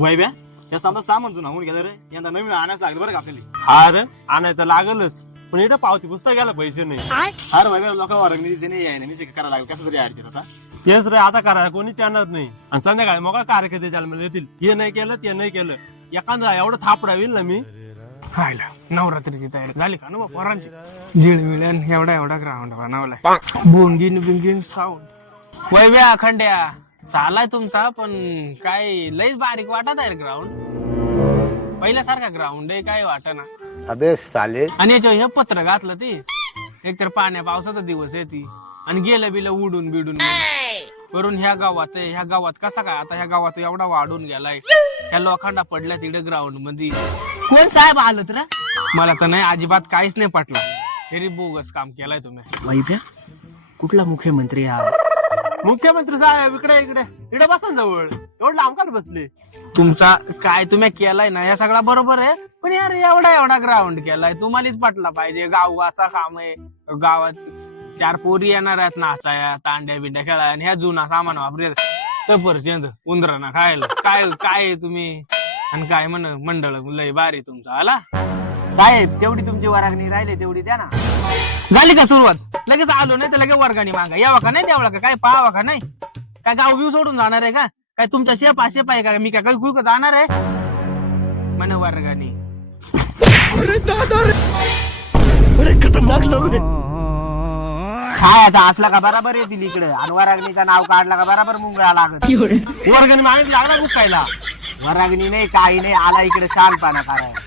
वैब्या या समजा सामान जुना होऊन गेलं रे, यंदा नवीन आणायच लागलं बरं का आपल्याला. हा रे आणायचं लागलच, पण इथं पावती पुस्तक घ्यायला पैसे नाही. अरे वैब्या लोक वर्गणी दिसते नाही आहे ना, मी करायला लागलं कसं तरी अडचण आता. तेच रे, आता करायला कोणीच येणार नाही. आणि संध्याकाळी मग कार्यकर्ते चालू येतील, हे नाही केलं ते नाही केलं, एखादा एवढं थापडा होईल ना मी. खायला नवरात्रीची तयारी झाली का ना मग पोरांची? जिळमिळ्यान एवढा ग्राउंड बनवलाय, बोंगीन बिंगीन साऊंड. वैभ्या खंड्या चालाय तुमचा, पण काय लईच बारीक वाटत आहे ग्राउंड. पहिल्यासारखा ग्राउंड आहे काय वाटना. अबे साले. आणि याच्यावर हे पत्र घातलं ती, एकतर पाण्या पावसाचा दिवस आहे ती, आणि गेलं बिलं उडून बिडून करून ह्या गावात कसा काय आता ह्या गावात एवढा वाढून गेलाय, ह्या लोखंडा पडल्या तिकडे ग्राउंड मध्ये. कोण साहेब आलं तर मला तर नाही अजिबात काहीच नाही पटलं. तरी बोगस काम केलाय तुम्ही. वैब्या कुठला मुख्यमंत्री हा? मुख्यमंत्री साहेब इकडे इकडे इकडे बसा ना जवळ, एवढं लांब का बसले? तुमचा काय तुम्ही केलाय ना या सगळा बरोबर आहे, पण यार एवढा ग्राउंड केलाय तुम्हालाच पटला पाहिजे. गावाचा काम आहे, गावात 4 पोरी येणार आहेत नाचाया, तांड्या बिंड्या खेळाय, आणि ह्या जुना सामान वापरे सफरचंद उंदरांना खायला. काय काय तुम्ही आणि काय मंडळ लय भारी तुमचा. आला साहेब तेवढी तुमची वरागणी राहिली तेवढी द्या ना. झाली का सुरुवात? लगेच आलो नाही तर लगेच वर्गाने मागा यावा का नाही, द्यावा का काय, पाहावा का नाही, काय गाव बिव सोडून जाणार आहे का? काय तुमच्या शेप आहे का? मी काय काही जाणार आहे म्हण वर्गाने? काय आता असला का बराबर येतील इकडे, आणि वरागणीचं नाव काढला का बराबर मुंगळा लागत. वर्गाने मागायला लागला बुकायला. वरागणी नाही काही नाही, आला इकडे शानपणा करायला.